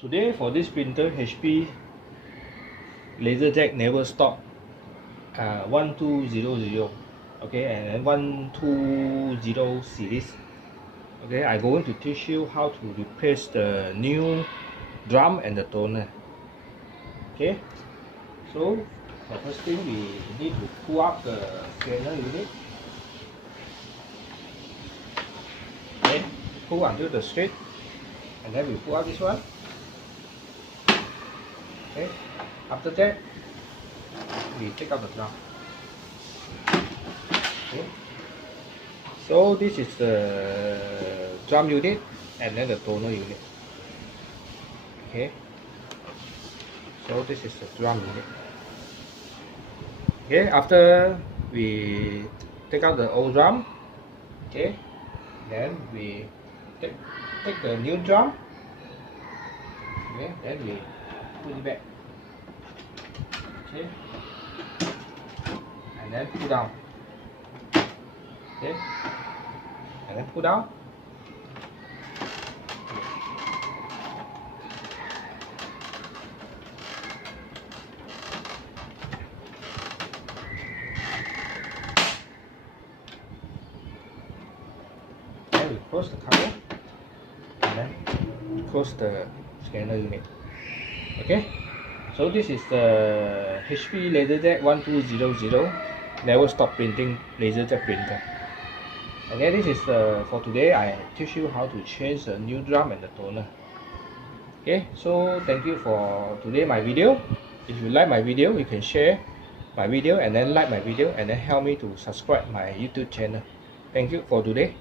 Today for this printer, HP laserjet never stop 1200, okay, and then 120 series. Okay, I'm going to teach you how to replace the new drum and the toner. Okay, so the first thing we need to pull up the scanner unit. Okay, pull until the straight, and then we pull out this one. Okay, after that we take out the drum. Okay, so this is the drum unit and then the toner unit. Okay, so this is the drum unit. Okay, after we take out the old drum, okay, then we take the new drum. Okay, then we put it back. Okay, and then pull down. Okay, and then pull down. Then we close the cover, and then close the scanner unit. Okay, so this is the HP laserjet 1200 never stop printing laserjet printer. Okay, this is for today. I teach you how to change the new drum and the toner. Okay, so thank you for today my video. If you like my video, you can share my video and then like my video and then help me to subscribe my YouTube channel. Thank you for today.